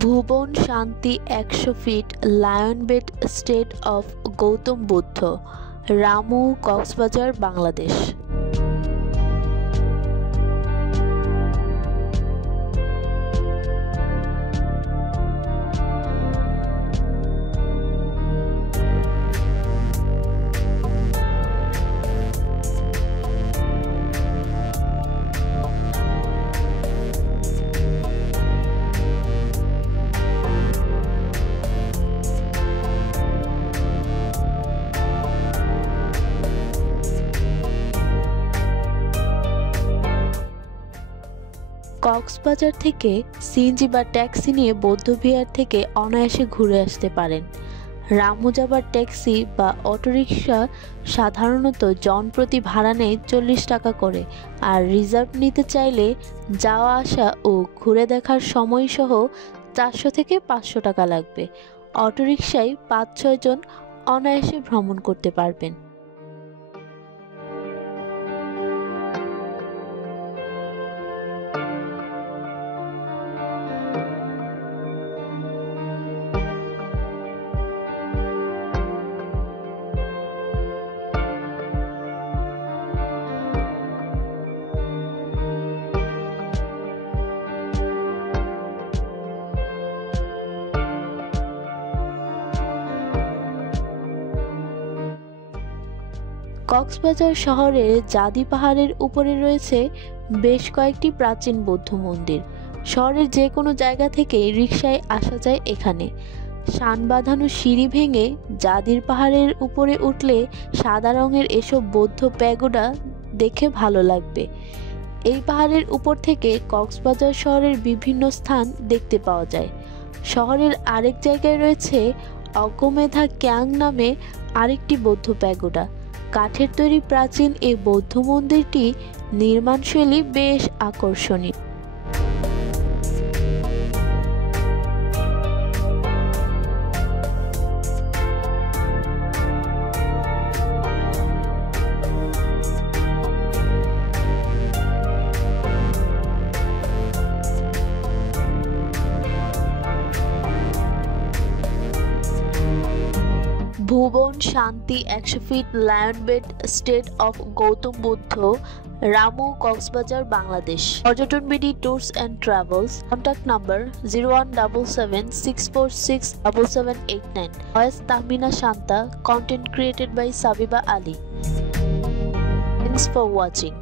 Bhuban Shanti ১০০ feet lion bed state of Gautam Buddha, Ramu, Cox's Bazar, Bangladesh. Cox's Bazar থেকে CNG বা taxi নিয়ে বৌদ্ধবিহার থেকে অনায়াসে ঘুরে আসতে পারেন। রামু যাবার ট্যাক্সি বা অটোরিকশা সাধারণত জনপ্রতি ভাড়া নেয় ৪০ টাকা করে, আর রিজার্ভ নিতে চাইলে যাওয়া আসা ও ঘুরে দেখার সময়সহ ৪০০ থেকে ৫০০ টাকা লাগবে। অটোরিকশায় ৫-৬ জন অনায়াসে ভ্রমণ করতে পারবেন। কক্সবাজার শহরের জাদি পাহাড়ের উপরে রয়েছে বেশ কয়েকটি প্রাচীন বৌদ্ধ মন্দির। শহরের যে কোনো জায়গা থেকে রিকশায় আসা যায় এখানে। শান বাঁধানো সিঁড়ি ভেঙে জাদির পাহাড়ের উপরে উঠলে সাদা রঙের এসব বৌদ্ধ প্যাগোডা দেখে ভালো লাগবে। এই পাহাড়ের উপর থেকে কক্সবাজার শহরের বিভিন্ন স্থান দেখতে পাওয়া যায়। শহরের আরেক জায়গায় রয়েছে অগমেধা ক্যাং নামে আরেকটি বৌদ্ধ প্যাগোডা। কাঠের তৈরি প্রাচীন এই বৌদ্ধ মন্দিরটি নির্মাণশৈলী বেশ আকর্ষণীয়। Bhuban Shanti ১০০ feet lion bed state of Gautam Buddha, Ramu, Cox's Bazar, Bangladesh. Parjatan BD tours and travels. Contact number 0177646789। Voice Tahmina Shanta. Content created by Sabiba Ali. Thanks for watching.